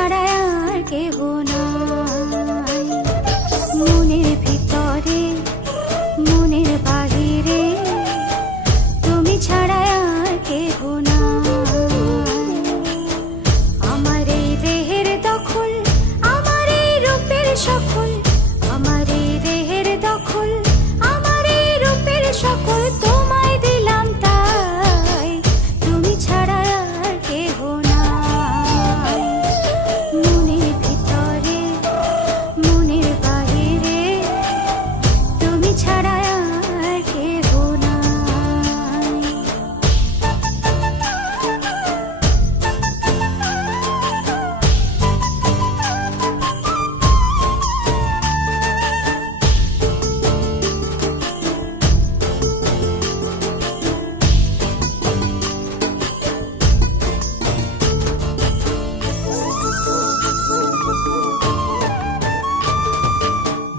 ছাড়া আর কেহ নাই। মনের ভিতরে মনের বাহিরে তুমি ছাড়া আর কেহ নাই। আমার এই দেহের দখল, আমার এই রূপের সকল, আমার এই দেহের দখল, আমার এই রূপের সকল তোমায় দিলাম তাই, তুমি ছাড়া আর কেহ নাই। মনের ভিতরে মনের বাহিরে তুমি ছাড়া আর কেহ নাই।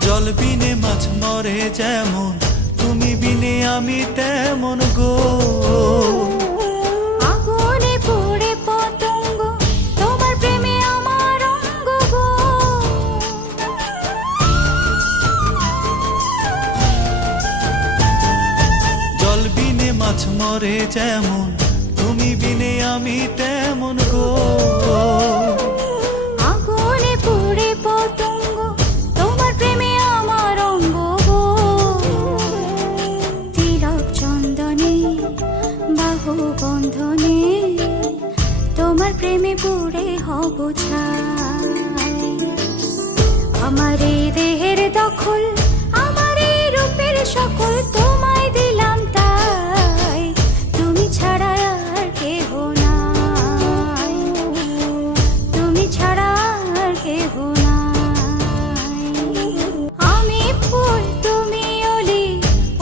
জল বিনে মাছ মরে যেমন, তুমি বিনে আমি তেমন গো। আগুনে পুড়ে পতঙ্গ, তোমার প্রেমে আমার অঙ্গ গো। জল বিনে মাছ মরে যেমন, তুমি বিনে আমি তেমন গো। আগুনে পুড়ে পতঙ্গ, তোমার প্রেমে আমার অঙ্গ গো। তিলক চন্দনে বাহু বন্ধনে তোমার প্রেমে পুড়ে হব ছাই। আমার এই দেহের দখল, আমার এই রূপের সকল তোমায় দিলাম তাই, তুমি ছাড়া আর কেহ নাই, তুমি ছাড়া আর কেহ নাই। আমি ফুল তুমি অলি,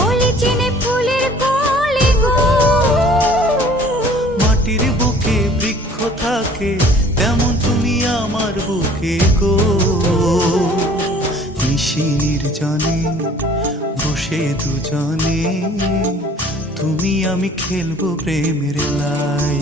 অলি চিনে ফুলের কলি গো। মাটির বুকে বৃক্ষ থাকে তেমন তুমি আমার বুকে গো। নিশি নির্জনে বসে দুজনে তুমি আমি খেলবো প্রেমের লাই।